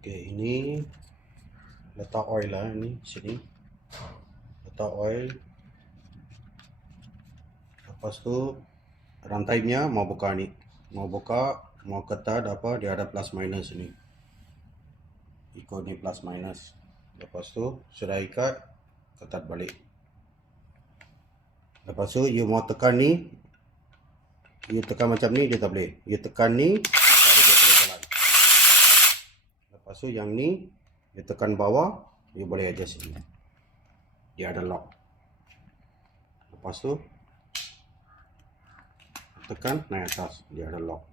Okey, ini letak oil lah ni sini. Letak oil. Lepas tu rantainya mau buka ni. Mau buka, mau ketat apa, dia ada plus minus ini. Ikut ni plus minus. Lepas tu sudah ikat, ketat balik. Lepas tu you mau tekan ni, you tekan macam ni dia tak boleh. You tekan ni baru dia boleh jalan. Lepas tu yang ni you tekan bawah, you boleh adjust sini. Dia ada lock. Lepas tu tekan naik atas, dia ada lock.